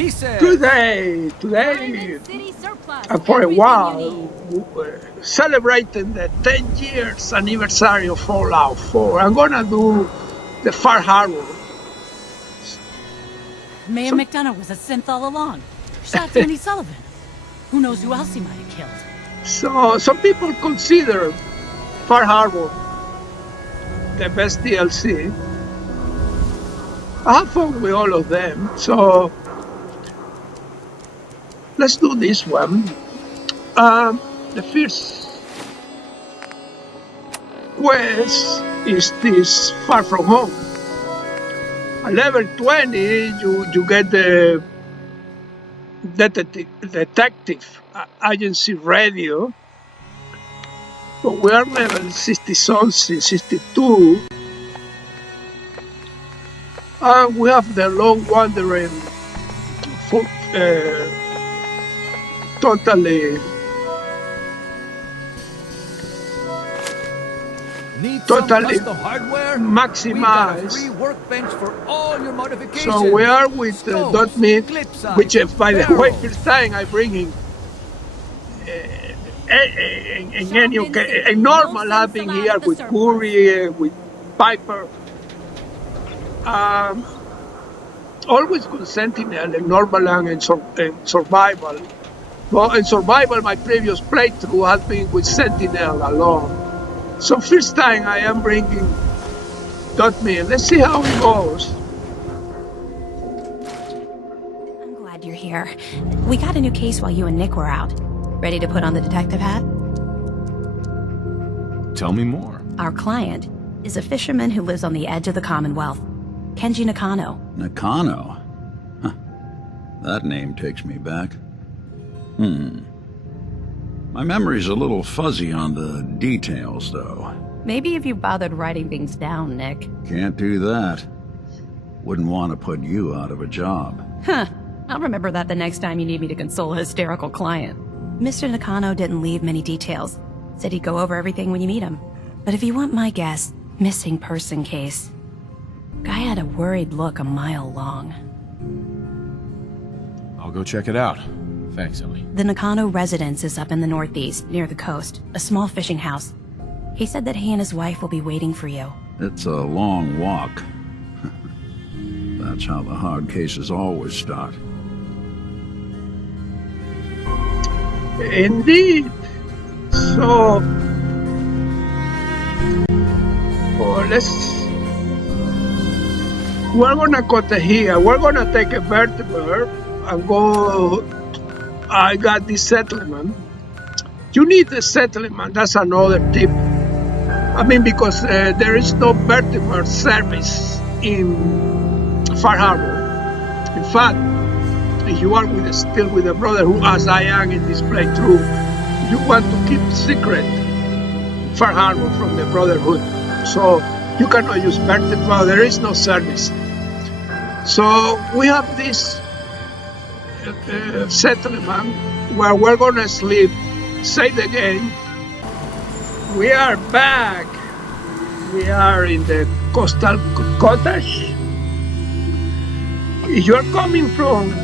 He says, Today, and for a while, celebrating the 10 years anniversary of Fallout 4. I'm gonna do the Far Harbor. Mayor McDonough was a synth all along. Shot Danny Sullivan. Who knows who else he might have killed? So some people consider Far Harbor the best DLC. I have fun with all of them, so let's do this one. The first quest is this Far From Home. At level 20, you get the detective agency radio, but we are level 60 something, 62. And we have the long wandering, totally need some custom hardware? maximized. We got a free workbench for all your modifications. So we are with .NET, which by the way, first time I bring in normal I've been here with Curry, with Piper. Always with Sentinel and normal and survival. Well, in survival, my previous playthrough has been with Sentinel alone. So first time I am bringing .NET. Let's see how it goes. I'm glad you're here. We got a new case while you and Nick were out. Ready to put on the detective hat? Tell me more. Our client is a fisherman who lives on the edge of the Commonwealth. Kenji Nakano. Nakano? Huh. That name takes me back. My memory's a little fuzzy on the details, though. Maybe if you bothered writing things down, Nick. Can't do that. Wouldn't want to put you out of a job. Huh. I'll remember that the next time you need me to console a hysterical client. Mr. Nakano didn't leave many details. Said he'd go over everything when you meet him. But if you want my guess, missing person case. Guy had a worried look a mile long. I'll go check it out. Thanks, Ellie. The Nakano residence is up in the northeast, near the coast. A small fishing house. He said that he and his wife will be waiting for you. It's a long walk. That's how the hard cases always start. Indeed. So, we're gonna cut it here. We're gonna take a vertebra and go. I got this settlement. You need the settlement. That's another tip. I mean, because there is no vertebra service in Far Harbor. In fact, if you are still with a brotherhood, as I am in this playthrough, you want to keep secret Far Harbor from the brotherhood. So you cannot use vertebra. There is no service. So we have this settlement where we're gonna sleep. Say the game. We are back. We are in the coastal cottage. If you're coming from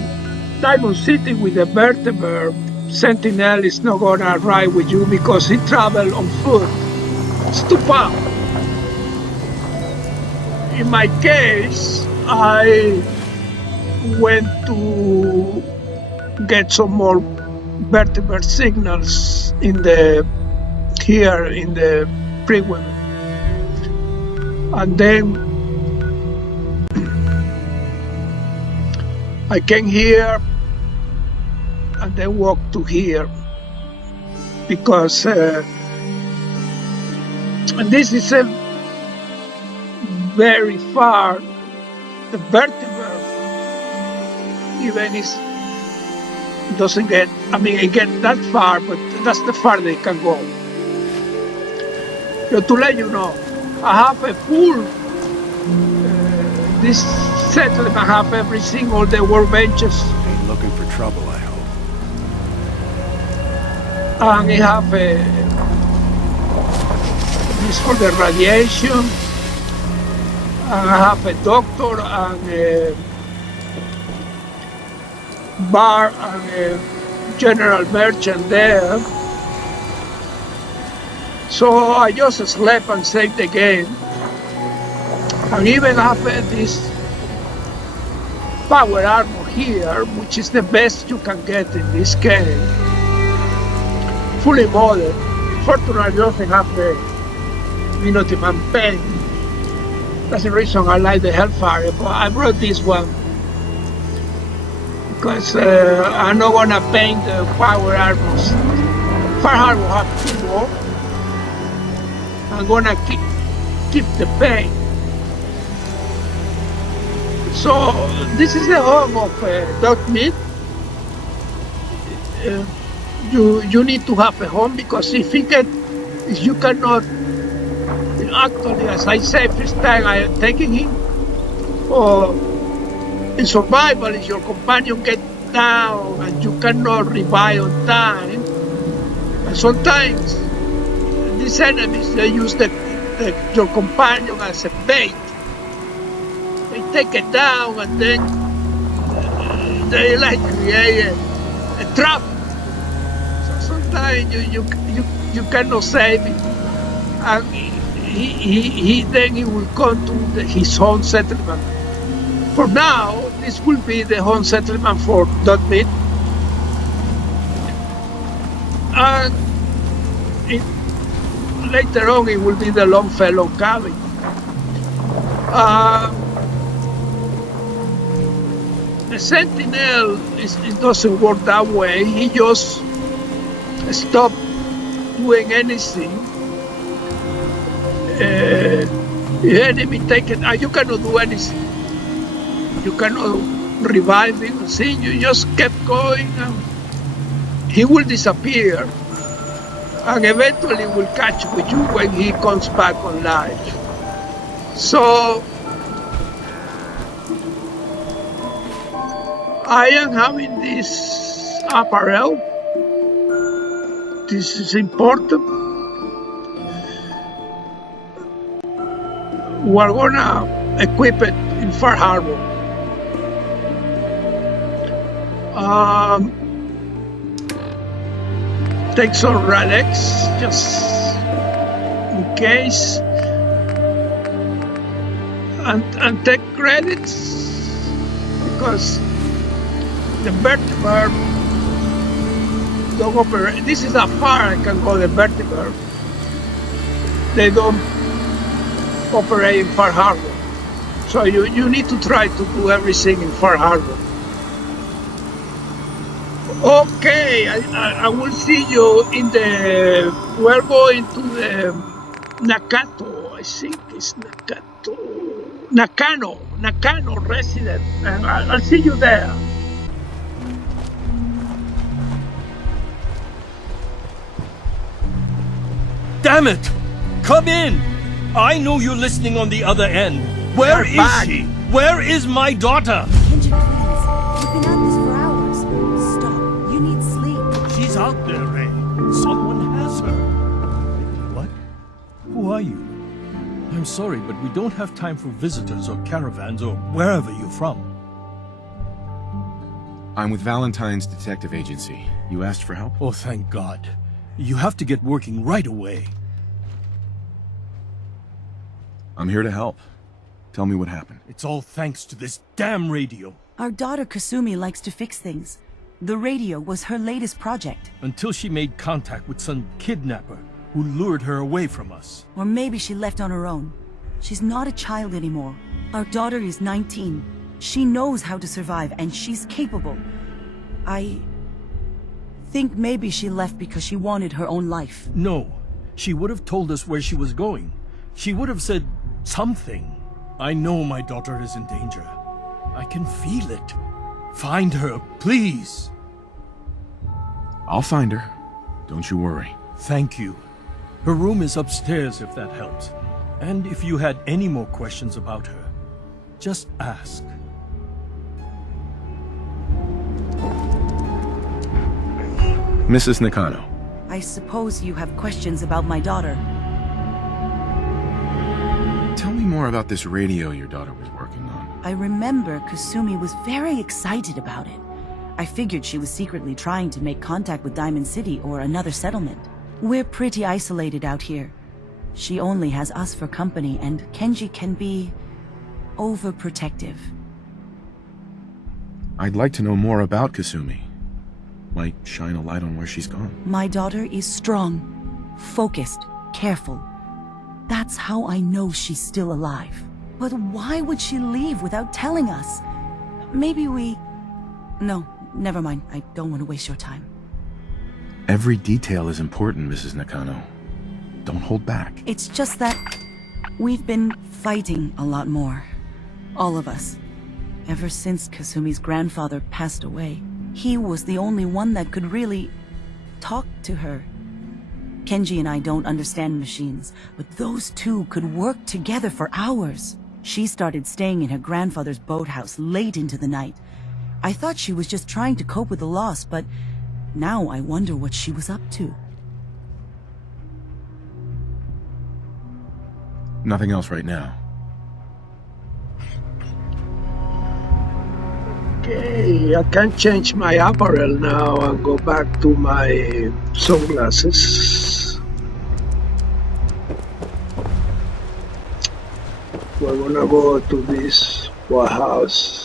Diamond City with the vertebra, Sentinel is not gonna ride with you because he traveled on foot. It's too far. In my case, I went to get some more vertebra signals here in the freeway, and then I came here and then walked to here because and this is a very far. The vertebra even doesn't get, I mean, it gets that far, but that's the far they can go. So to let you know, I have a full, this settlement, I have everything, all the workbenches. Ain't looking for trouble, I hope. And I have this for the radiation. And I have a doctor and bar and a general merchant there. So I just slept and saved the game. And even have this power armor here, which is the best you can get in this game. Fully modded. Fortunately, it doesn't have the Minuteman pen. That's the reason I like the Hellfire, but I brought this one because I'm not gonna paint the power armors. Far Harbor have 2 more. I'm gonna keep the paint. So this is the home of Dog Meat. You need to have a home because if you cannot. Actually, as I said, first time I am taking him, or in survival, if your companion get down and you cannot revive on time, and sometimes these enemies, they use your companion as a bait. They take it down and then they like create a trap. So sometimes you cannot save him. And he will come to his own settlement. For now, this will be the home settlement for Meat. And later on, it will be the Longfellow cabin. The Sentinel, it doesn't work that way. He just stopped doing anything. The enemy take it, you cannot do anything. You cannot revive him. See, you just kept going and he will disappear. And eventually will catch with you when he comes back on life. So I am having this apparel. This is important. We're gonna equip it in Far Harbor. Take some relics just in case, and take credits because the vertibird don't operate. This is how far I can go. The vertibird, they don't operate in Far Harbor, so you need to try to do everything in Far Harbor. Okay, I will see you in the. We're going to the Nakato. I think it's Nakano resident, and I'll see you there. Damn it! Come in! I know you're listening on the other end. Where is she? Where is my daughter? Kenji, please. You've been at this for hours. Stop. You need sleep. She's out there, Ray. Someone has her. What? Who are you? I'm sorry, but we don't have time for visitors or caravans or wherever you're from. I'm with Valentine's Detective Agency. You asked for help? Oh, thank God. You have to get working right away. I'm here to help. Tell me what happened. It's all thanks to this damn radio. Our daughter Kasumi likes to fix things. The radio was her latest project. Until she made contact with some kidnapper who lured her away from us. Or maybe she left on her own. She's not a child anymore. Our daughter is 19. She knows how to survive and she's capable. I think maybe she left because she wanted her own life. No, she would have told us where she was going. She would have said something. I know my daughter is in danger. I can feel it. Find her, please. I'll find her. Don't you worry. Thank you. Her room is upstairs if that helps. And if you had any more questions about her, just ask. Mrs. Nakano. I suppose you have questions about my daughter. Tell me more about this radio your daughter was working on. I remember Kasumi was very excited about it. I figured she was secretly trying to make contact with Diamond City or another settlement. We're pretty isolated out here. She only has us for company, and Kenji can be overprotective. I'd like to know more about Kasumi. Might shine a light on where she's gone. My daughter is strong, focused, careful. That's how I know she's still alive. But why would she leave without telling us? Maybe we... No, never mind. I don't want to waste your time. Every detail is important, Mrs. Nakano. Don't hold back. It's just that we've been fighting a lot more. All of us. Ever since Kasumi's grandfather passed away. He was the only one that could really talk to her. Kenji and I don't understand machines, but those two could work together for hours. She started staying in her grandfather's boathouse late into the night. I thought she was just trying to cope with the loss, but now I wonder what she was up to. Nothing else right now. Okay, I can change my apparel now and go back to my sunglasses. We're gonna go to this warehouse.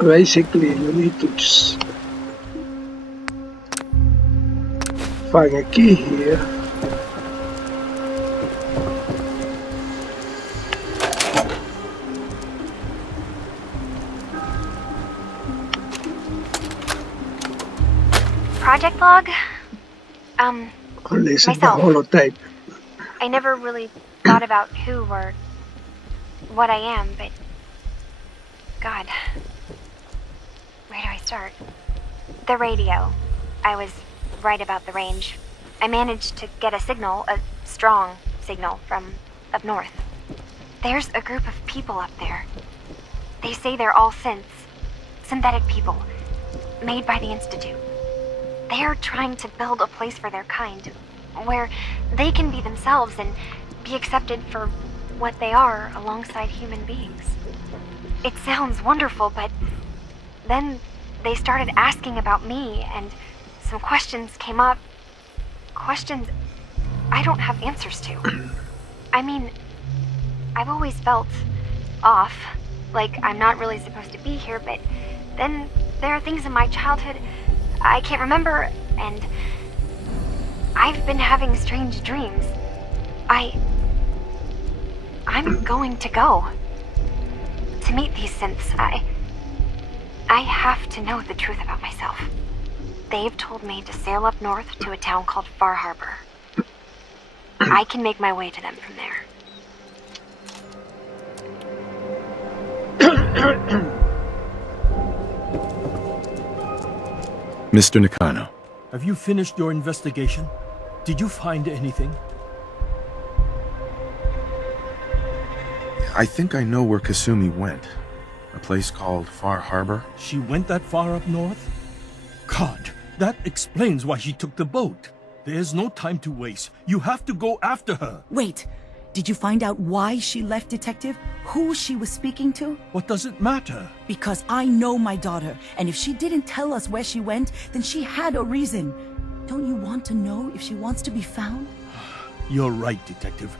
Basically, you need to just find a key here. Project log? Unless it's the myself. holotape. I never really thought about who or what I am, but God, where do I start? The radio. I was right about the range. I managed to get a signal, a strong signal, from up north. There's a group of people up there. They say they're all synths, synthetic people, made by the Institute. They're trying to build a place for their kind, where they can be themselves and be accepted for what they are alongside human beings. It sounds wonderful, but then they started asking about me, and some questions came up. Questions I don't have answers to. I mean, I've always felt off, like I'm not really supposed to be here, but then there are things in my childhood I can't remember, and I've been having strange dreams. I'm going to go to meet these synths. I have to know the truth about myself. They've told me to sail up north to a town called Far Harbor. I can make my way to them from there. Mr. Nakano. Have you finished your investigation? Did you find anything? I think I know where Kasumi went. A place called Far Harbor. She went that far up north? God, that explains why she took the boat. There's no time to waste. You have to go after her. Wait, did you find out why she left, Detective? Who she was speaking to? What does it matter? Because I know my daughter, and if she didn't tell us where she went, then she had a reason. Don't you want to know if she wants to be found? You're right, Detective.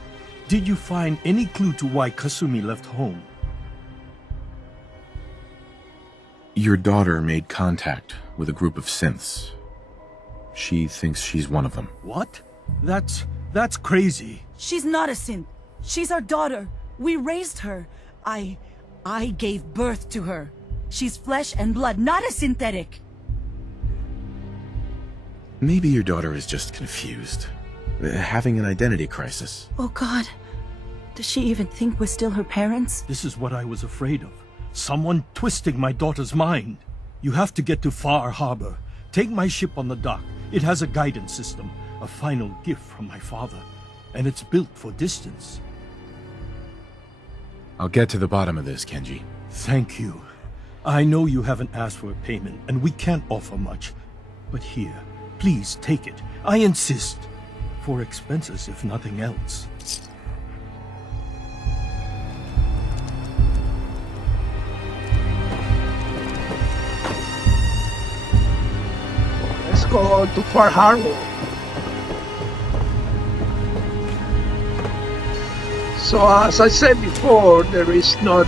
Did you find any clue to why Kasumi left home? Your daughter made contact with a group of synths. She thinks she's one of them. What? That's crazy. She's not a synth. She's our daughter. We raised her. I gave birth to her. She's flesh and blood, not a synthetic. Maybe your daughter is just confused. Having an identity crisis. Oh God. Does she even think we're still her parents? This is what I was afraid of. Someone twisting my daughter's mind. You have to get to Far Harbor. Take my ship on the dock. It has a guidance system, a final gift from my father, and it's built for distance. I'll get to the bottom of this, Kenji. Thank you. I know you haven't asked for a payment, and we can't offer much. But here, please take it. I insist. for expenses if nothing else. Let's go to Far Harbor. So as I said before, there is not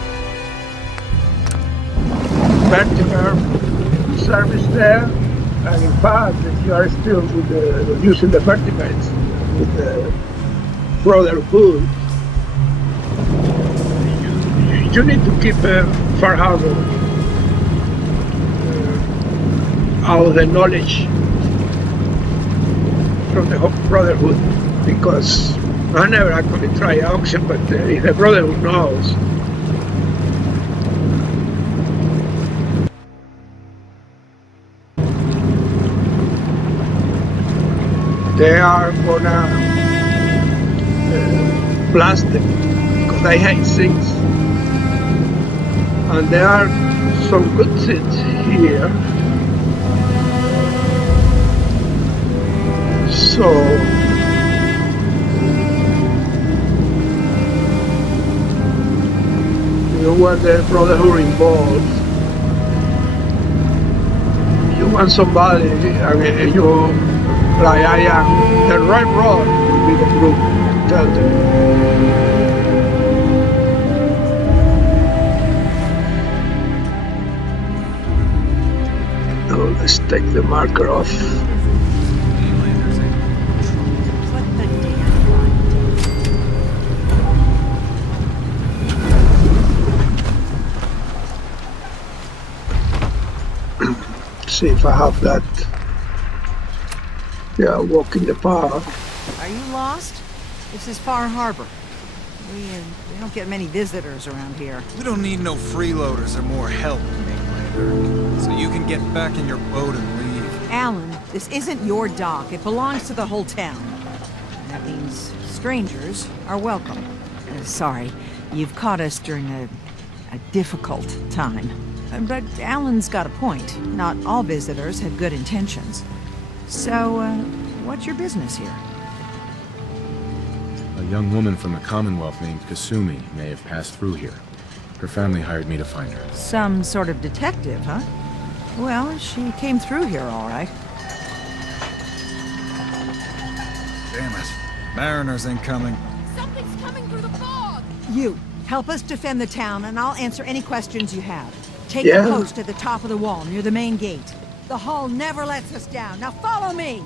vertical service there, and in fact, you are still with using the verticates with the Brotherhood. You need to keep Far Harbor out of the knowledge from the Brotherhood, because I never actually try auction, but if the Brotherhood knows. They are gonna blast them because they hate things, and there are some good things here. So you want the Brotherhood involved. You want somebody, I mean, you. Like I am, the right road will be the group to tell them. Now let's take the marker off. See if I have that. Yeah, walk in the park. Are you lost? This is Far Harbor. We don't get many visitors around here. We don't need no freeloaders or more help, mainlander. So you can get back in your boat and leave. Alan, this isn't your dock. It belongs to the whole town. That means strangers are welcome. Sorry, you've caught us during a difficult time. But Alan's got a point. Not all visitors have good intentions. So, what's your business here? A young woman from the Commonwealth named Kasumi may have passed through here. Her family hired me to find her. Some sort of detective, huh? Well, she came through here all right. Damn it. Mariners incoming. Something's coming through the fog! You, help us defend the town, and I'll answer any questions you have. Take Yeah. a post at the top of the wall, near the main gate. The hull never lets us down. Now follow me!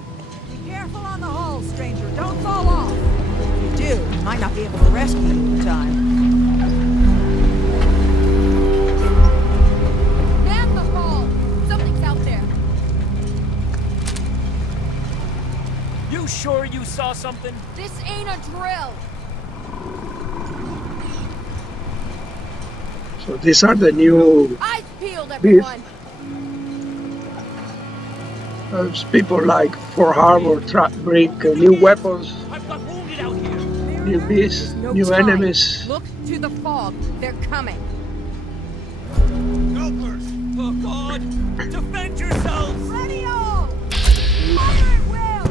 Be careful on the hull, stranger. Don't fall off. If you do, we might not be able to rescue you in time. Man the hull! Something's out there. You sure you saw something? This ain't a drill! So these are the new Eyes peeled, everyone! people like Fort Harbor bring new weapons, I've got wounded out here. new beasts, No new time. enemies. Look to the fog. They're coming. Helpers! For God! Defend yourselves! Ready all! Fire at will!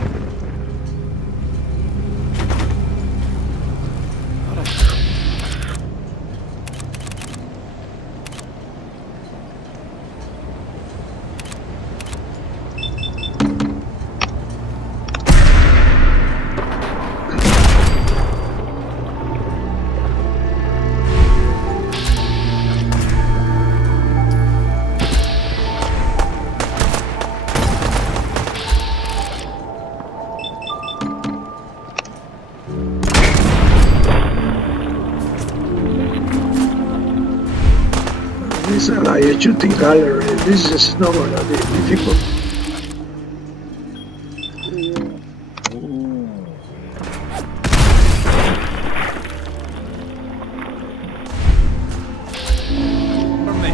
This is like a shooting gallery. This is not going to be difficult. For me.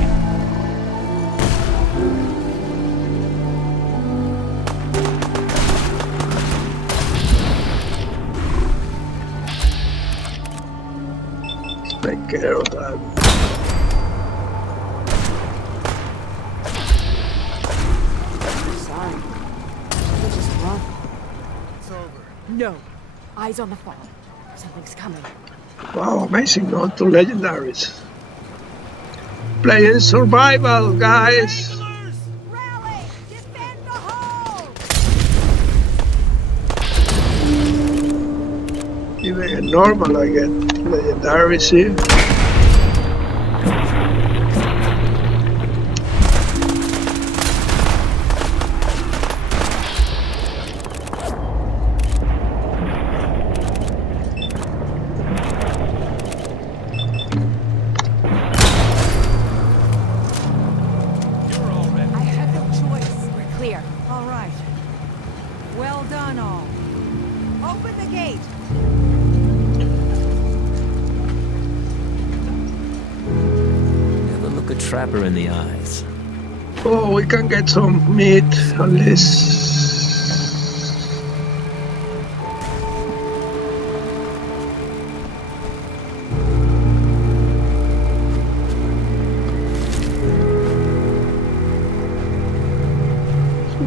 Let's take care of that. Sorry. We'll just run. It's over. No, Eyes on the fog. Something's coming. Wow, amazing, no? Two legendaries. Playing survival, guys. Rally! Defend the hole! Even in normal, I get legendaries here. I have no choice. We're clear. All right. Well done, all. Open the gate. Never look a trapper in the eyes. Oh, we can get some meat, at least.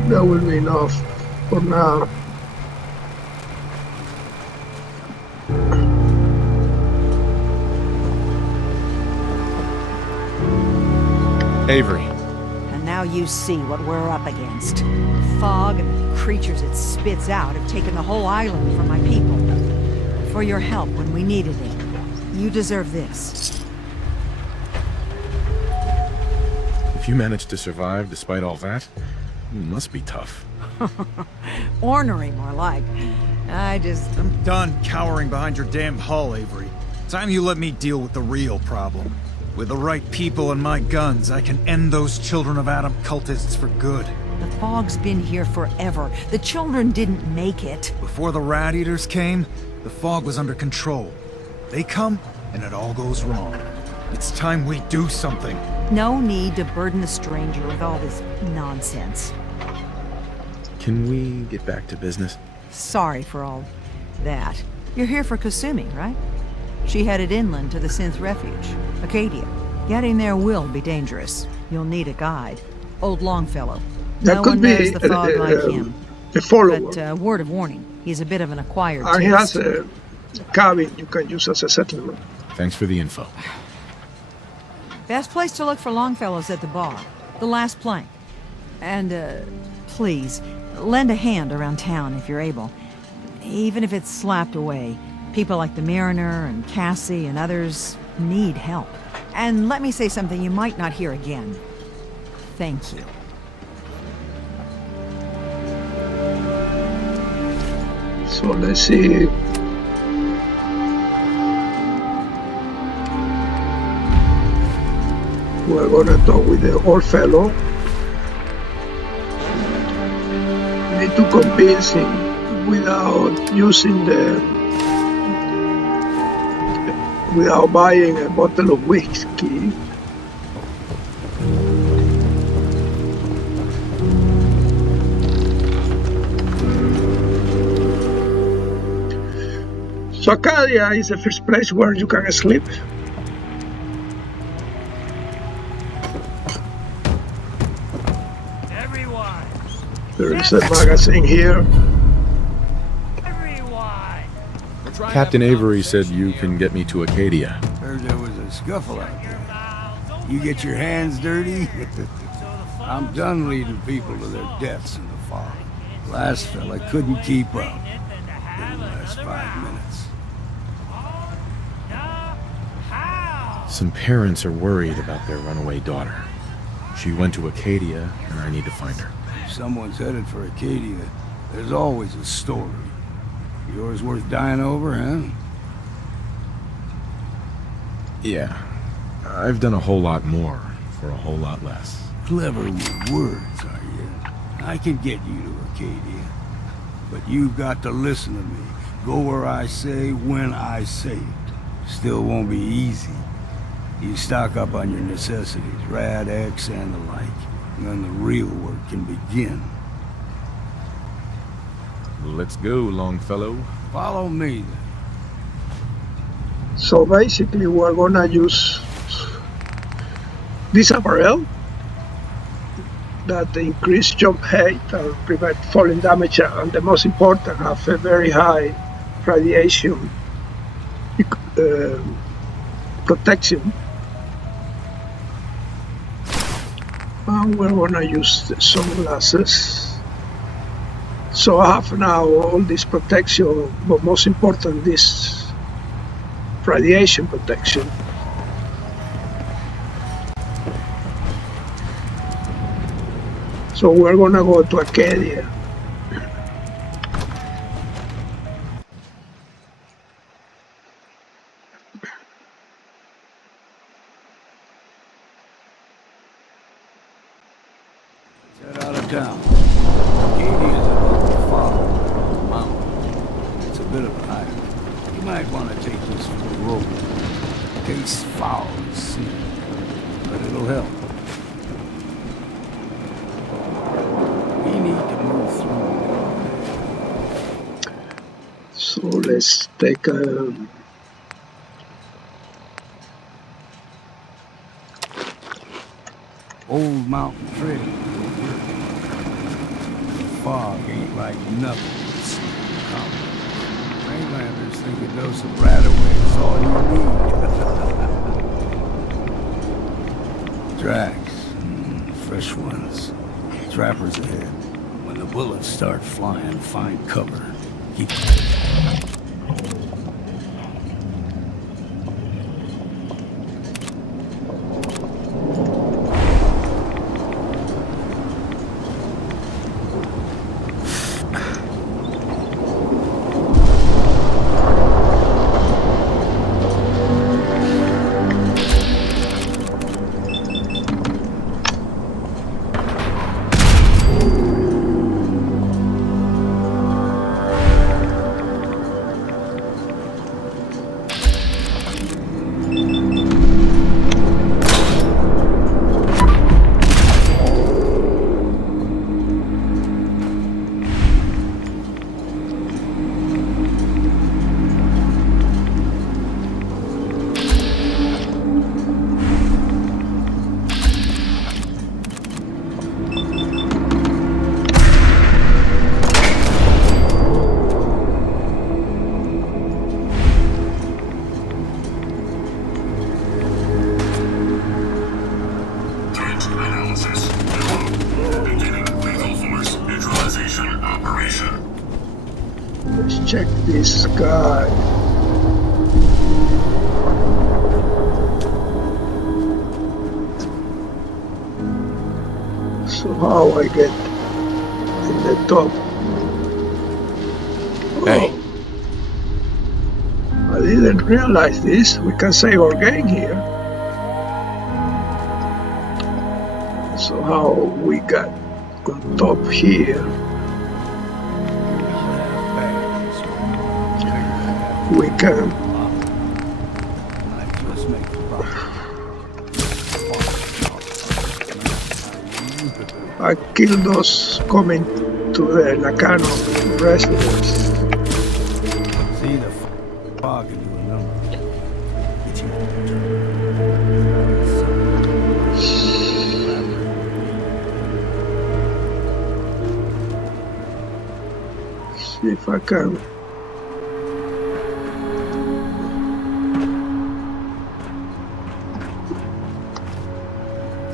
That will be enough for now. Avery. And now you see what we're up against. The fog and the creatures it spits out have taken the whole island from my people. For your help when we needed it. You deserve this. If you managed to survive despite all that, you must be tough. Ornery, more like. I'm done cowering behind your damn hull, Avery. Time you let me deal with the real problem. With the right people and my guns, I can end those Children of Adam cultists for good. The fog's been here forever. The children didn't make it. Before the Rat Eaters came, the fog was under control. They come, and it all goes wrong. It's time we do something. No need to burden a stranger with all this nonsense. Can we get back to business? Sorry for all that. You're here for Kasumi, right? She headed inland to the Synth Refuge, Acadia. Getting there will be dangerous. You'll need a guide. Old Longfellow. That no could one be knows the fog like him. a follower. But word of warning, he's a bit of an acquired And he has taste. a cabin you can use as a settlement. Thanks for the info. Best place to look for Longfellow's at the bar. The last plank. And, please, lend a hand around town if you're able. Even if it's slapped away. People like the Mariner and Cassie and others need help. And let me say something you might not hear again. Thank you. So let's see. We're gonna talk with the old fellow. We need to convince him without using without buying a bottle of whiskey. So Acadia is the first place where you can sleep. Everyone! There is a magazine here. Captain Avery said you can get me to Acadia. Heard there was a scuffle out there. You get your hands dirty? I'm done leading people to their deaths in the fog. Last fella couldn't keep up. Didn't last 5 minutes. Some parents are worried about their runaway daughter. She went to Acadia, and I need to find her. If someone's headed for Acadia, there's always a story. Yours worth dying over, huh? Yeah. I've done a whole lot more for a whole lot less. Clever with words, are you? I can get you to Acadia. But you've got to listen to me. Go where I say, when I say it. Still won't be easy. You stock up on your necessities, Rad X and the like. And then the real work can begin. Let's go, Longfellow. Follow me, then. So basically we're gonna use this apparel that increase jump height and prevent falling damage, and the most important, have a very high radiation protection. And we're gonna use the sunglasses. So I have now all this protection, but most important, this radiation protection. So we're gonna go to Acadia. Head out of town. Acadia's above the fog mountain. It's a bit of a hike. You might want to take this for the road. Case foul is seen, but it'll help. We need to move through. So let's take a Old mountain trail. The fog ain't like nothing you see in the comics. Mainlanders think a dose of Radaway is all you need. Tracks. Fresh ones. Trappers ahead. When the bullets start flying, find cover. Keep... Let's check this guy. So how I get in the top? Hey. Oh, I didn't realize this. We can save our game here. So how we got on top here? We can I killed those coming to the Nakano residence. See the fog into a number. See if I can.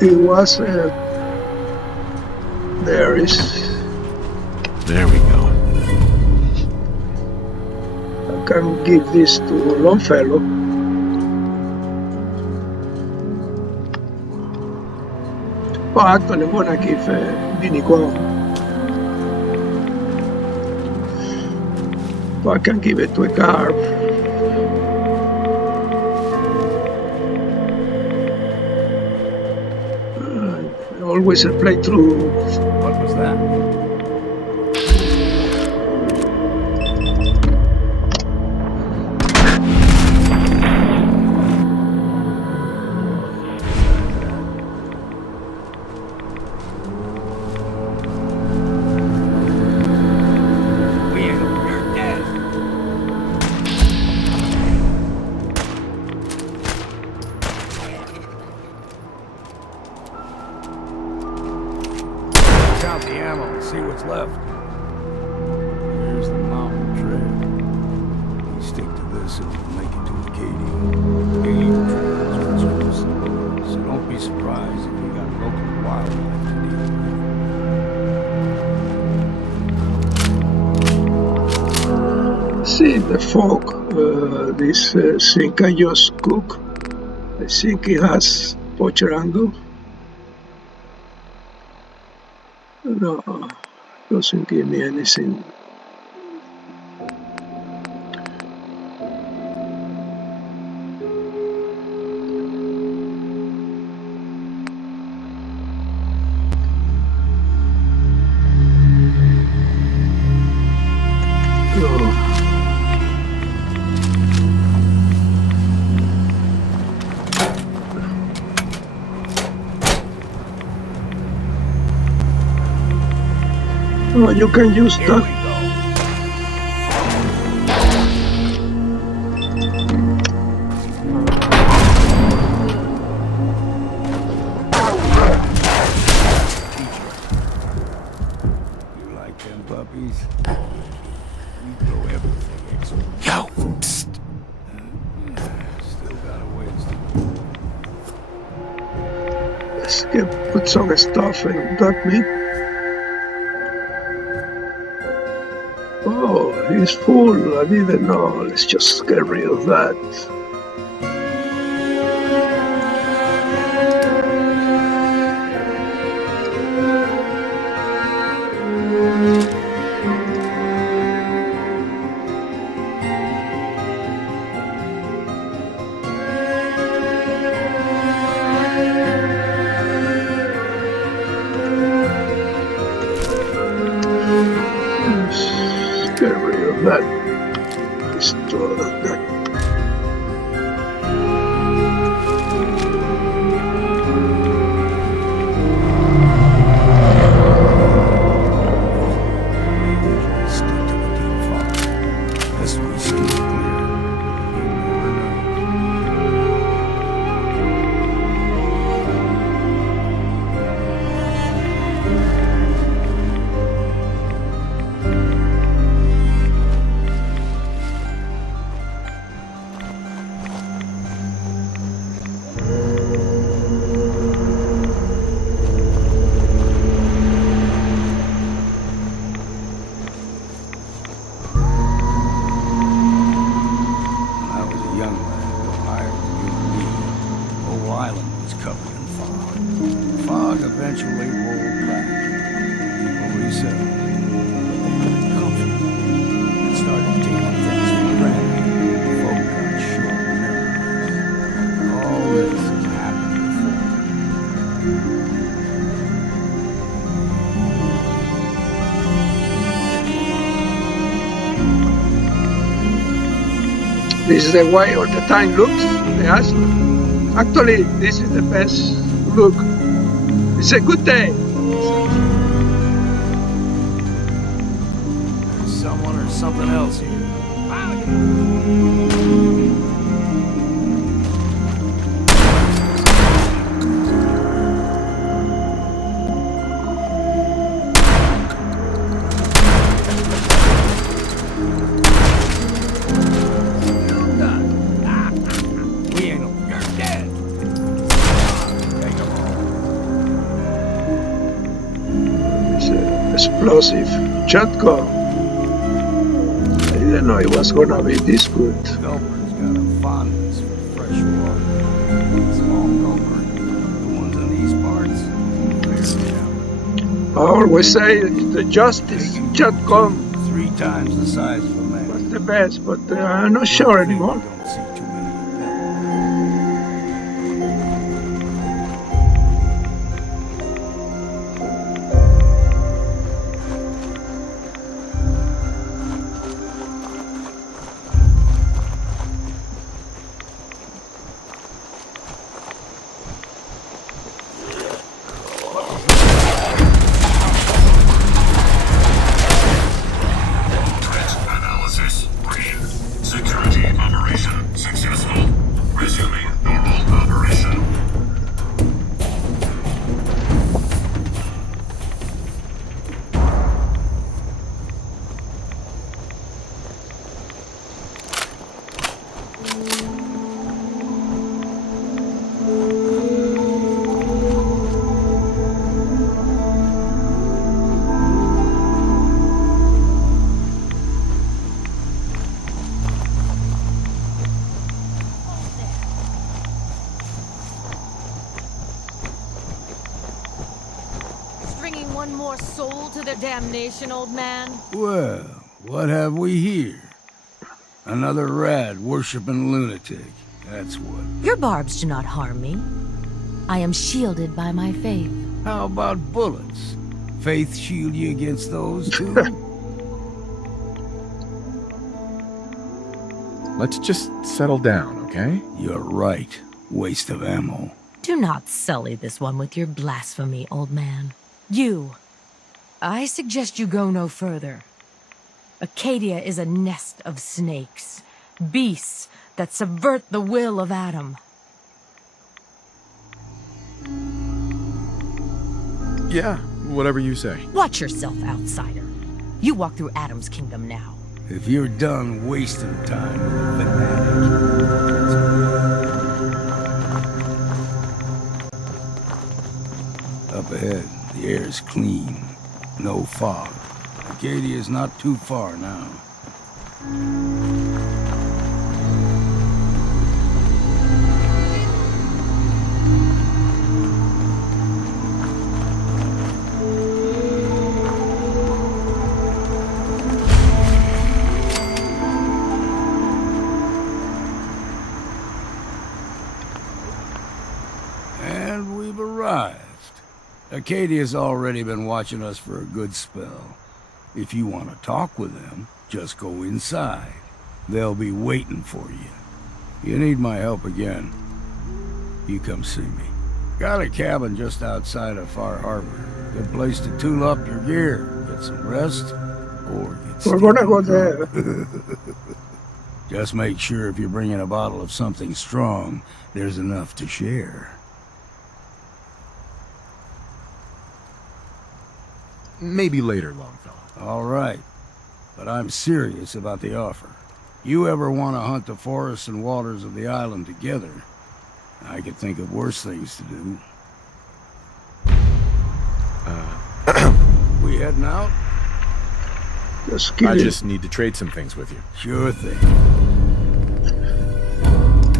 It was there we go. I can give this to Longfellow. Oh, actually I'm gonna give Vinny Guam. I can give it to a Garb. Always a playthrough. What was that? You're dead. Count the ammo and see what's left. Here's the mountain trail. vessel will make it to Acadia. Daily patrols, so don't be surprised if we got local wildlife to deal with. See the fog. This thing I just cook. I think it has pocherango. No, doesn't give me anything. Oh, you can use that. You like them puppies? You throw everything extra. Yo! Psst! Still got a ways to go. Let's put some stuff in that meat. Oh, he's full. I didn't know. Let's just get rid of that. Get rid of that. Store that. Stick to the deep fog. Lest we steer clear. You never know. Eventually rolled back. People resettled. Comfortable. Started taking things for granted. Folk got short memories. All this has happened before. This is the way all the time looks, they ask. Actually, this is the best look. It's a good day. There's someone or something else here. Explosive shotgun. I didn't know it was gonna be this good. Gulper's got a fondness for fresh water. Small gulper, the ones in these parts, very down. I always say the justice shotgun 3 times the size of a man. was the best, but I'm not sure anymore. Don't see too many of them. Threat analysis. Read. Security operation. Stringing one more soul to their damnation, old man? Well, what have we here? Another rat worshipping lunatic. That's what. Your barbs do not harm me. I am shielded by my faith. How about bullets? Faith shield you against those too? Let's just settle down, okay? You're right. Waste of ammo. Do not sully this one with your blasphemy, old man. You. I suggest you go no further. Acadia is a nest of snakes. Beasts that subvert the will of Adam. Yeah, whatever you say. Watch yourself, outsider. You walk through Adam's kingdom now. If you're done wasting time with a fanatic. Up ahead, the air's clean. No fog. Acadia's not too far now. And we've arrived. Acadia's already been watching us for a good spell. If you want to talk with them, just go inside. They'll be waiting for you. You need my help again, you come see me. Got a cabin just outside of Far Harbor. Good place to tool up your gear, get some rest, or get We're gonna go there. Just make sure if you're bringing a bottle of something strong, there's enough to share. Maybe later, Longfellow. All right, but I'm serious about the offer. You ever want to hunt the forests and waters of the island together, I could think of worse things to do. We heading out? I just need to trade some things with you. Sure thing.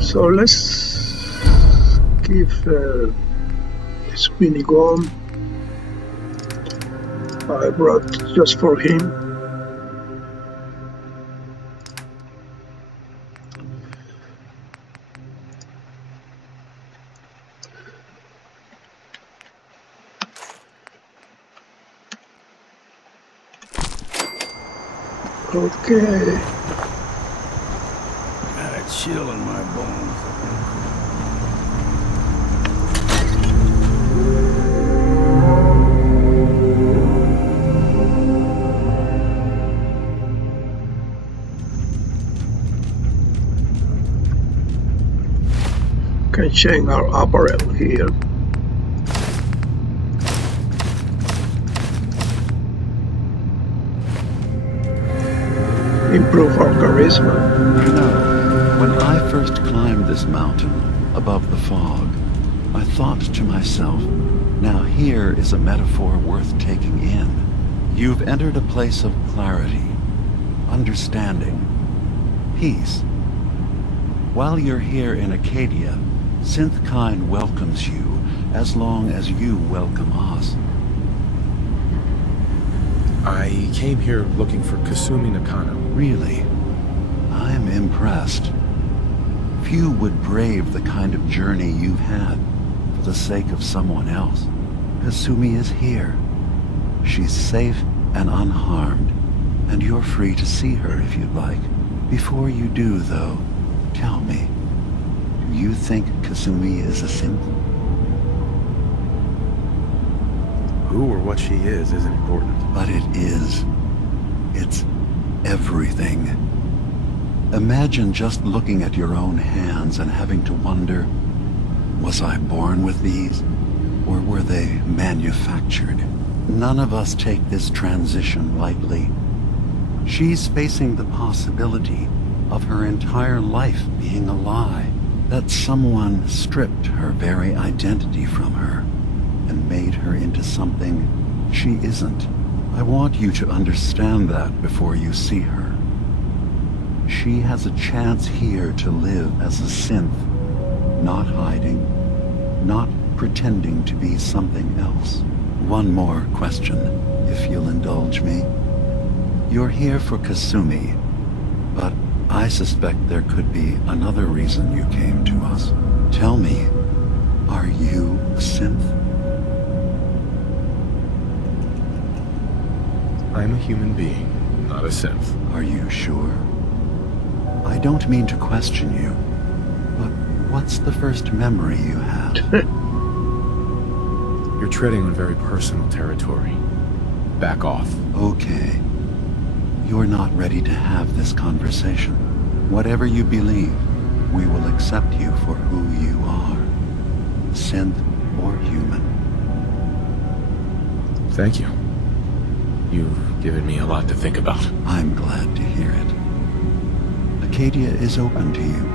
So let's give this minigun I brought just for him. Okay. Got a chill in my bones. Can change our apparel here. Improve our charisma. You know, when I first climbed this mountain above the fog, I thought to myself, now here is a metaphor worth taking in. You've entered a place of clarity, understanding, peace. While you're here in Acadia, Synthkind welcomes you as long as you welcome us. I came here looking for Kasumi Nakano. Really? I'm impressed. Few would brave the kind of journey you've had for the sake of someone else. Kasumi is here. She's safe and unharmed, and you're free to see her if you'd like. Before you do, though, tell me, do you think Kasumi is a synth? Who or what she is isn't important. But it is. It's everything. Imagine just looking at your own hands and having to wonder, was I born with these? Or were they manufactured? None of us take this transition lightly. She's facing the possibility of her entire life being a lie, that someone stripped her very identity from her and made her into something she isn't. I want you to understand that before you see her. She has a chance here to live as a synth, not hiding, not pretending to be something else. One more question, if you'll indulge me. You're here for Kasumi, but I suspect there could be another reason you came to us. Tell me, are you a synth? I'm a human being, not a synth. Are you sure? I don't mean to question you, but what's the first memory you have? You're treading on very personal territory. Back off. Okay. You're not ready to have this conversation. Whatever you believe, we will accept you for who you are. Synth or human. Thank you. You've given me a lot to think about. I'm glad to hear it. Acadia is open to you.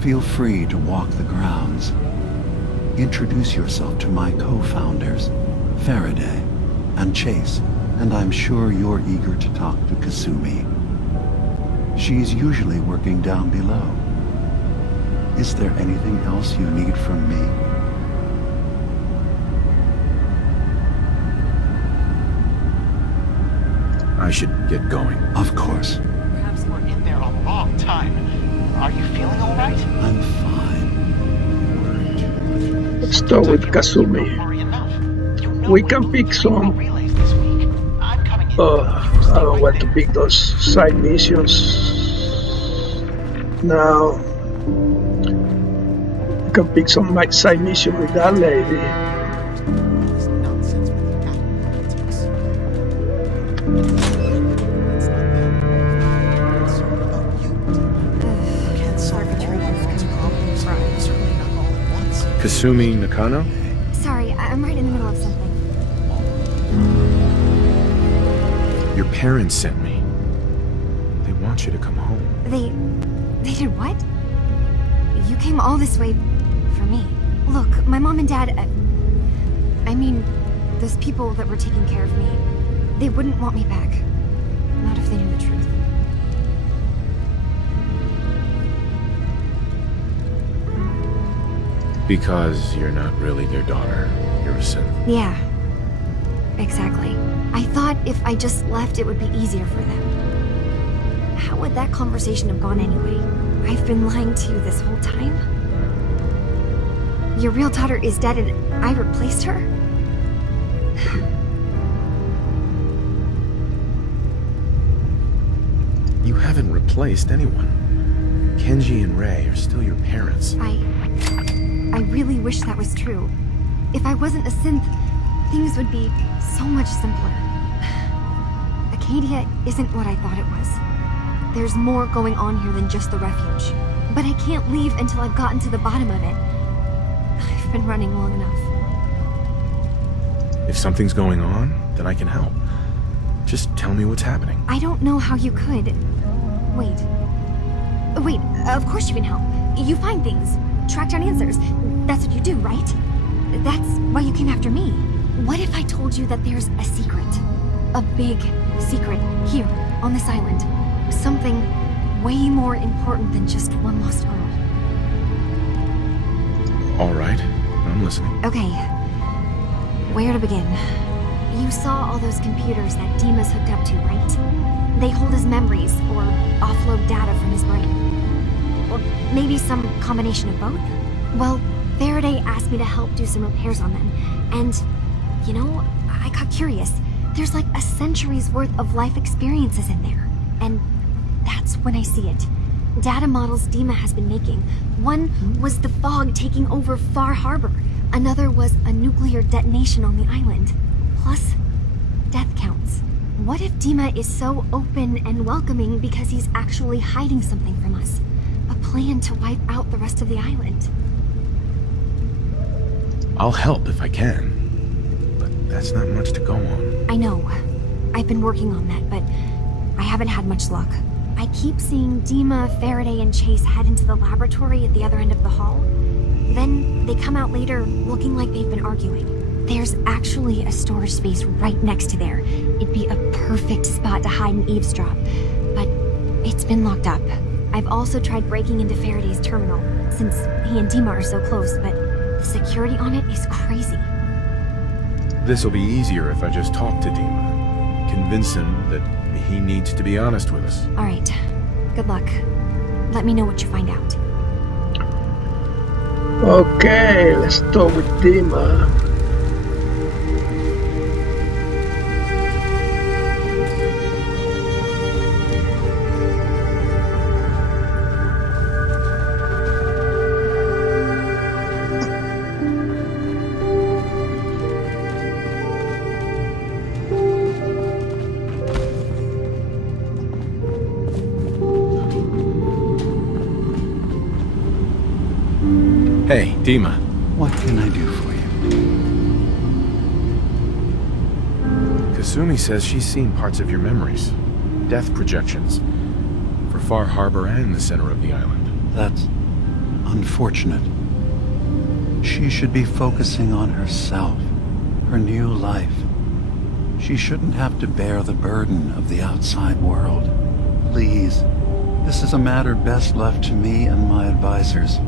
Feel free to walk the grounds. Introduce yourself to my co-founders, Faraday and Chase, and I'm sure you're eager to talk to Kasumi. She's usually working down below. Is there anything else you need from me? I should get going. Of course. Perhaps we're in there a long time. Are you feeling all right? I'm fine. Let's start with Kasumi. We can pick some. I don't want to pick those side missions. Now, we can pick some side mission with that lady. Kasumi Nakano? Sorry, I'm right in the middle of something. Your parents sent me. They want you to come home. They did what? You came all this way for me. Look, my mom and dad, I mean, those people that were taking care of me, they wouldn't want me back. Not if they knew the truth. Because you're not really their daughter. You're a synth. Yeah, exactly. I thought if I just left, it would be easier for them. How would that conversation have gone anyway? I've been lying to you this whole time? Your real daughter is dead and I replaced her? You haven't replaced anyone. Kenji and Rei are still your parents. I really wish that was true. If I wasn't a synth, things would be so much simpler. Acadia isn't what I thought it was. There's more going on here than just the refuge. But I can't leave until I've gotten to the bottom of it. I've been running long enough. If something's going on, then I can help. Just tell me what's happening. I don't know how you could. Wait, of course you can help. You find things, track down answers. That's what you do, right? That's why you came after me. What if I told you that there's a secret? A big secret here, on this island. Something way more important than just one lost girl. All right, I'm listening. Okay, where to begin? You saw all those computers that Dima's hooked up to, right? They hold his memories, or offload data from his brain. Or maybe some combination of both? Well, Faraday asked me to help do some repairs on them. And, you know, I got curious. There's like a century's worth of life experiences in there. And that's when I see it. Data models Dima has been making. One was the fog taking over Far Harbor. Another was a nuclear detonation on the island. Plus, death counts. What if Dima is so open and welcoming because he's actually hiding something from us? A plan to wipe out the rest of the island. I'll help if I can. But that's not much to go on. I know. I've been working on that, but I haven't had much luck. I keep seeing Dima, Faraday, and Chase head into the laboratory at the other end of the hall. Then they come out later looking like they've been arguing. There's actually a storage space right next to there. It'd be a perfect spot to hide and eavesdrop, but it's been locked up. I've also tried breaking into Faraday's terminal, since he and Dima are so close, but the security on it is crazy. This'll be easier if I just talk to Dima. Convince him that he needs to be honest with us. Alright. Good luck. Let me know what you find out. Okay, let's start with Dima. Hey, Dima. What can I do for you? Kasumi says she's seen parts of your memories. Death projections. For Far Harbor and the center of the island. That's unfortunate. She should be focusing on herself, her new life. She shouldn't have to bear the burden of the outside world. Please, this is a matter best left to me and my advisors.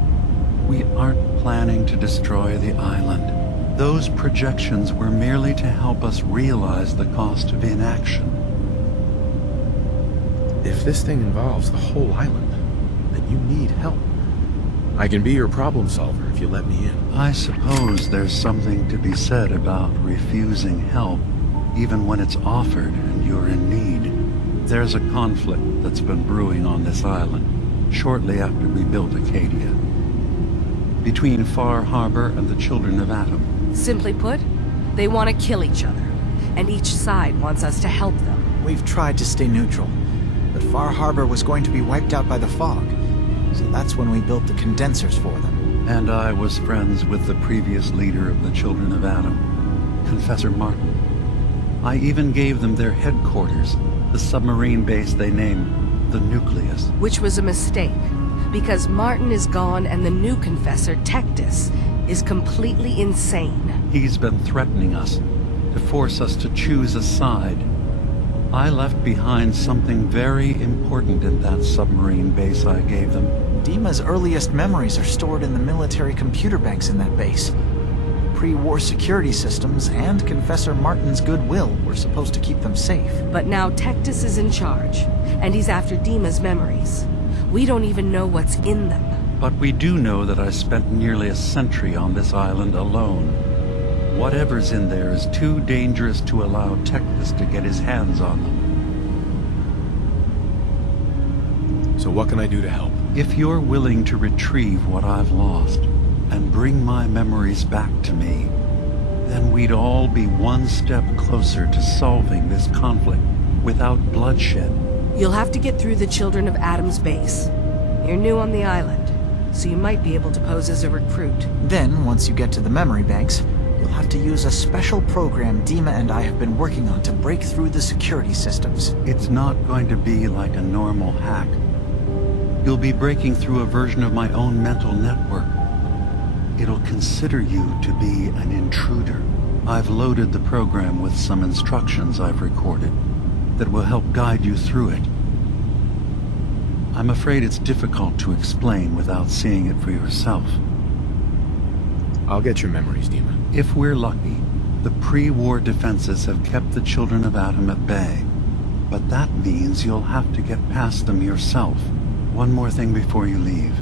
We aren't planning to destroy the island. Those projections were merely to help us realize the cost of inaction. If this thing involves the whole island, then you need help. I can be your problem solver if you let me in. I suppose there's something to be said about refusing help, even when it's offered and you're in need. There's a conflict that's been brewing on this island, shortly after we built Acadia. Between Far Harbor and the Children of Atom. Simply put, they want to kill each other, and each side wants us to help them. We've tried to stay neutral, but Far Harbor was going to be wiped out by the fog, so that's when we built the condensers for them. And I was friends with the previous leader of the Children of Atom, Confessor Martin. I even gave them their headquarters, the submarine base they named the Nucleus. Which was a mistake, because Martin is gone and the new Confessor, Tectus, is completely insane. He's been threatening us, to force us to choose a side. I left behind something very important in that submarine base I gave them. Dima's earliest memories are stored in the military computer banks in that base. Pre-war security systems and Confessor Martin's goodwill were supposed to keep them safe. But now Tectus is in charge, and he's after Dima's memories. We don't even know what's in them. But we do know that I spent nearly a century on this island alone. Whatever's in there is too dangerous to allow Tectus to get his hands on them. So what can I do to help? If you're willing to retrieve what I've lost, and bring my memories back to me, then we'd all be one step closer to solving this conflict without bloodshed. You'll have to get through the Children of Atom's base. You're new on the island, so you might be able to pose as a recruit. Then, once you get to the memory banks, you'll have to use a special program Dima and I have been working on to break through the security systems. It's not going to be like a normal hack. You'll be breaking through a version of my own mental network. It'll consider you to be an intruder. I've loaded the program with some instructions I've recorded that will help guide you through it. I'm afraid it's difficult to explain without seeing it for yourself. I'll get your memories, Dima. If we're lucky, the pre-war defenses have kept the Children of Atom at bay. But that means you'll have to get past them yourself. One more thing before you leave.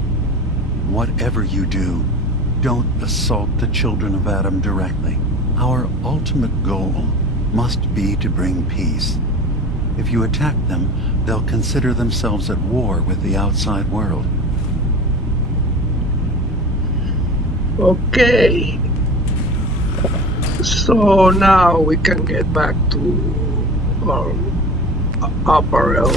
Whatever you do, don't assault the Children of Atom directly. Our ultimate goal must be to bring peace. If you attack them, they'll consider themselves at war with the outside world. Okay. So now we can get back to our apparel.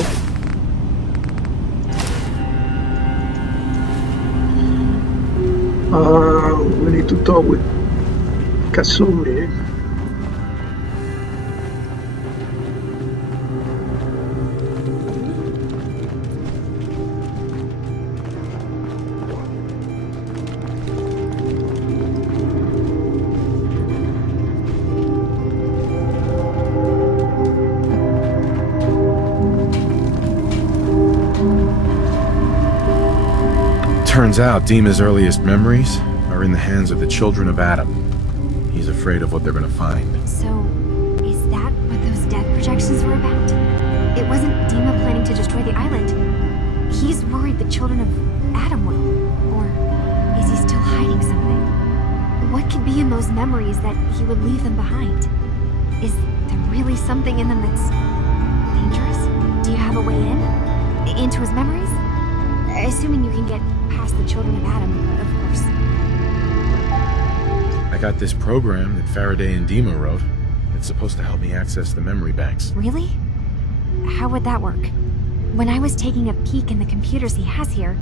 We need to talk with Kasumi. Turns out Dima's earliest memories are in the hands of the children of Adam. He's afraid of what they're gonna find. So, is that what those death projections were about? It wasn't Dima planning to destroy the island. He's worried the children of Adam will. Or is he still hiding something? What could be in those memories that he would leave them behind? Is there really something in them that's dangerous? Do you have a way in? Into his memories? Assuming you can get past the children of Adam, of course. I got this program that Faraday and Dima wrote. It's supposed to help me access the memory banks. Really? How would that work? When I was taking a peek in the computers he has here,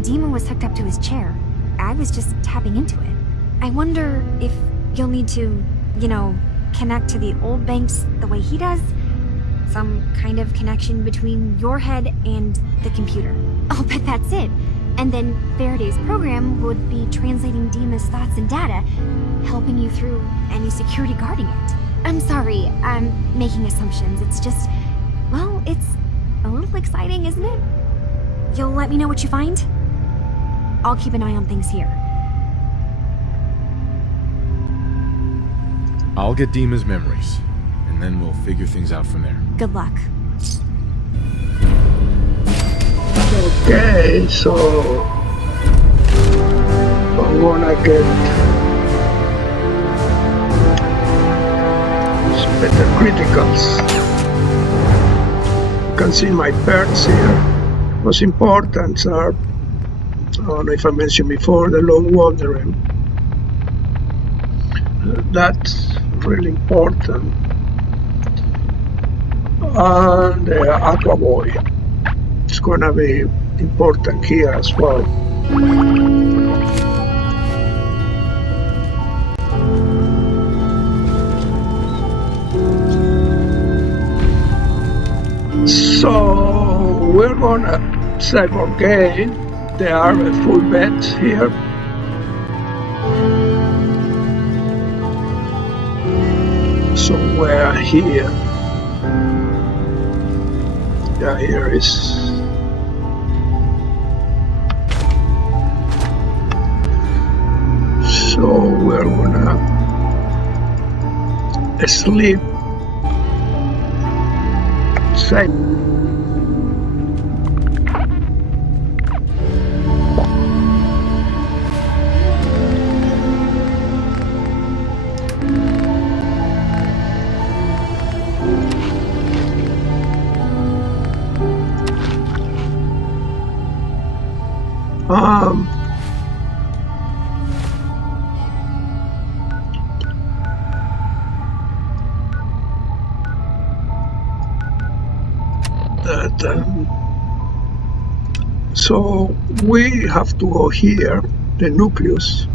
Dima was hooked up to his chair. I was just tapping into it. I wonder if you'll need to, connect to the old banks the way he does? Some kind of connection between your head and the computer. I'll bet that's it. And then Faraday's program would be translating Dima's thoughts and data, helping you through any security guarding it. I'm sorry, I'm making assumptions. It's just, well, it's a little exciting, isn't it? You'll let me know what you find? I'll keep an eye on things here. I'll get Dima's memories, and then we'll figure things out from there. Good luck. Okay, so I'm gonna get better criticals. You can see my perks here. Most important are, I don't know if I mentioned before, the lone wandering. That's really important. And the Aqua Boy. It's gonna be important here as well. So we're gonna save our game. There are full beds here. Somewhere here. Yeah, here is. So we're gonna sleep. Safe. So we have to go here, the nucleus,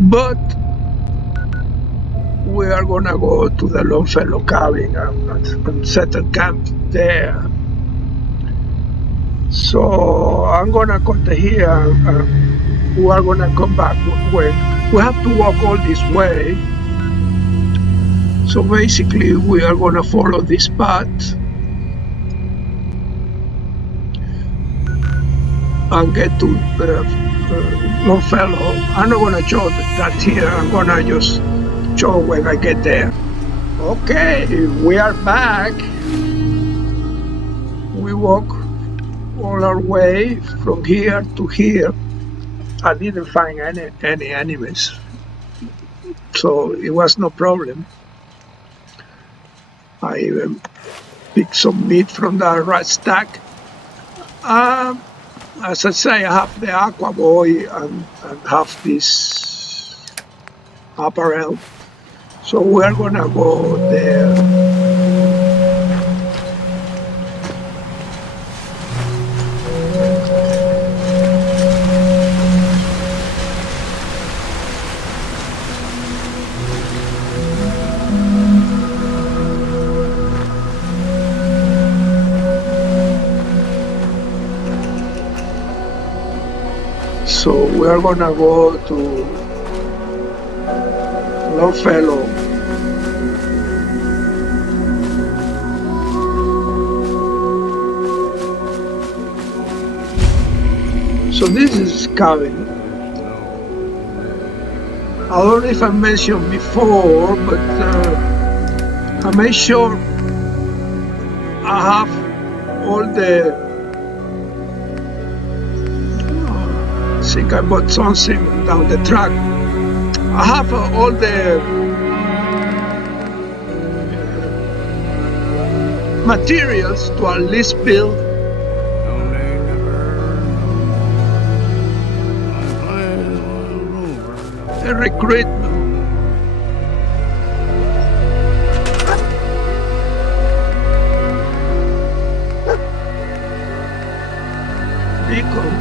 but we are gonna go to the Longfellow cabin and settle camp there. So I'm gonna cut here and we are gonna come back. We have to walk all this way. So basically we are gonna follow this path and get to Longfellow. I'm not gonna show that here. I'm gonna just show when I get there. Okay, we are back. We walk all our way from here to here. I didn't find any enemies, so it was no problem. I even picked some meat from the rat stack. As I say, I have the Aqua Boy and have this apparel. So we're gonna go there. So we're gonna go to Longfellow. So this is cabin. I don't know if I mentioned before, but I made sure I have all the. I think I bought something down the track. I have all the materials to at least build a recruitment. Vehicle.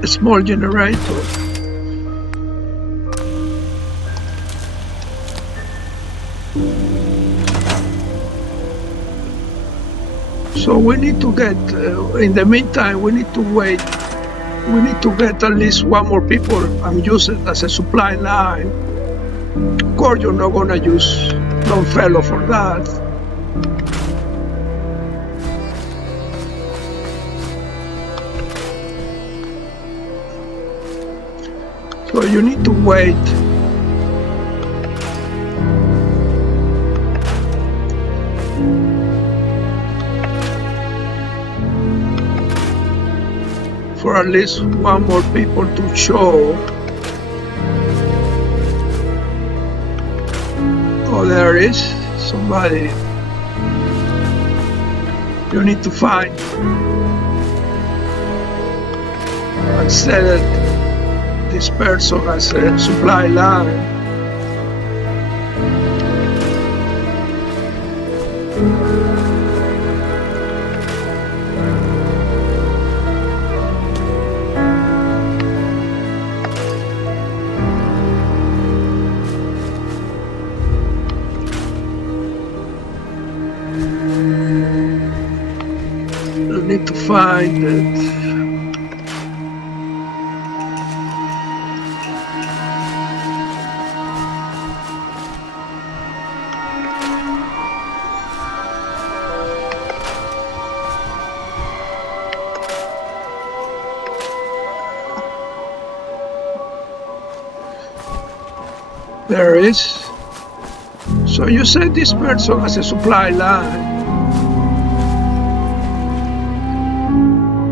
A small generator. So we need to get, in the meantime, we need to wait. We need to get at least one more people and use it as a supply line. Of course, you're not going to use Longfellow for that. So you need to wait. For at least one more people to show. Oh, there is somebody you need to find and set this person as a supply line. You need to find it. There is. So you set this person as a supply line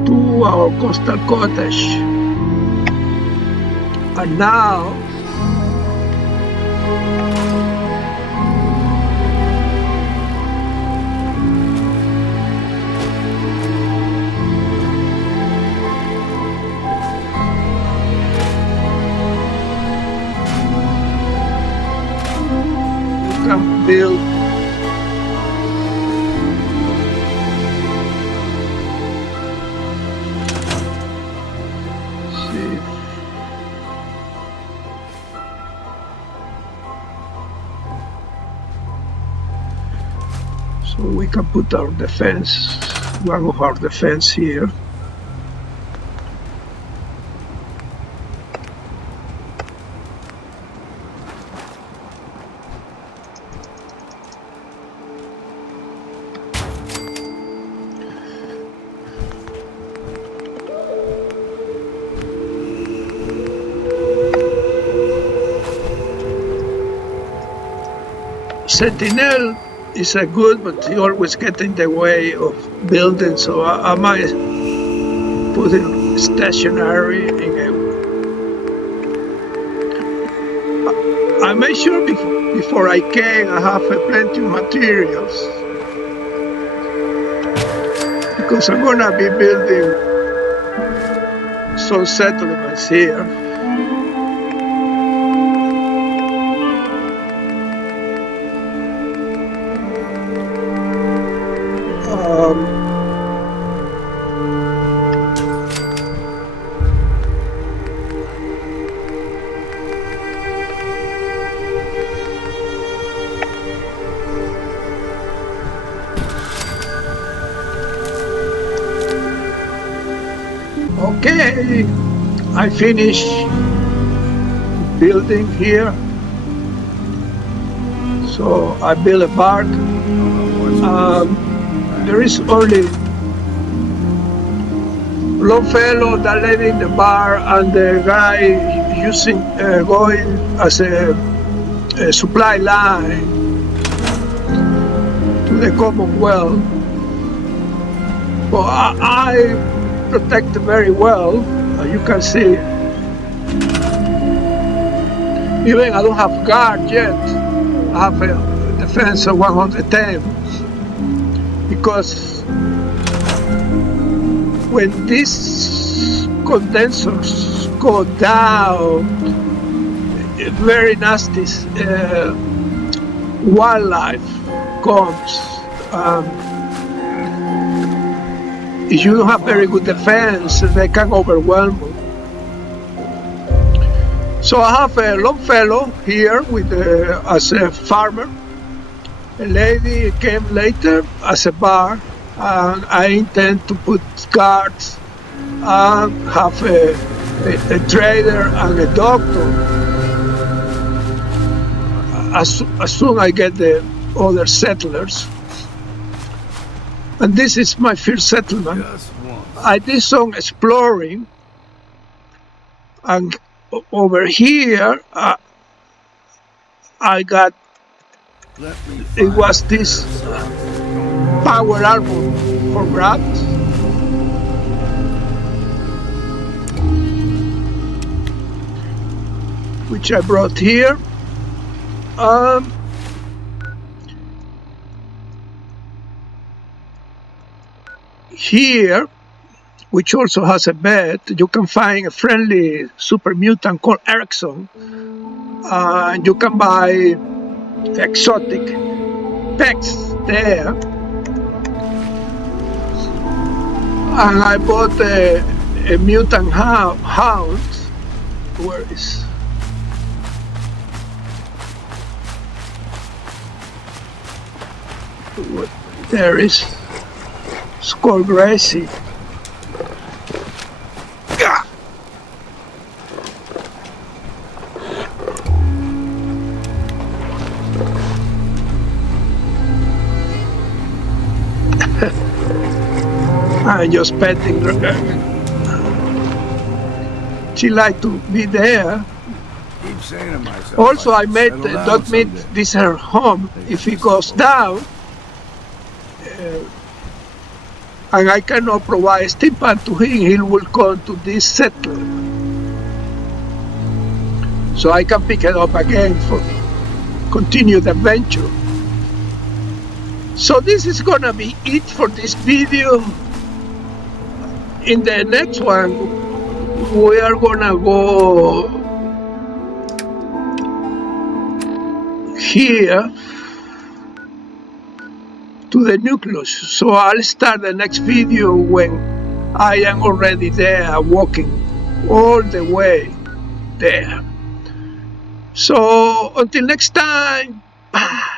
to our coastal cottage. And now can build see. So we can put our defense, one of our defense here. Sentinel is a good, but he always gets in the way of building, so I might put him stationary in a. I make sure before I came I have plenty of materials, because I'm gonna be building some settlements here. Okay, I finished building here. So I built a bark. There is only Longfellow, the lady in the bar, and the guy using going as a supply line to the Commonwealth. Well, I protect very well. You can see. Even I don't have guard yet. I have a defense of 110 because when these condensers go down, very nasty wildlife comes. If you don't have very good defense, they can overwhelm you. So I have a Longfellow here with as a farmer. A lady came later as a bar, and I intend to put guards and have a trader and a doctor. As soon I get the other settlers. And this is my first settlement. I did some exploring, and over here I got, it was this power armor for rats. Which I brought here. Here, which also has a bed, you can find a friendly super mutant called Erickson. You can buy exotic pets there. And I bought a mutant hound. Where is? There is. It's called Gracie. I'm just petting her. She liked to be there. Keep saying to myself, also, I made Dog Meat this her home. If he goes down, and I cannot provide steampunk to him, he will come to this settlement. So I can pick it up again for continued adventure. So this is gonna be it for this video. In the next one, we are gonna go here to the nucleus. So I'll start the next video when I am already there, walking all the way there. So until next time, bye.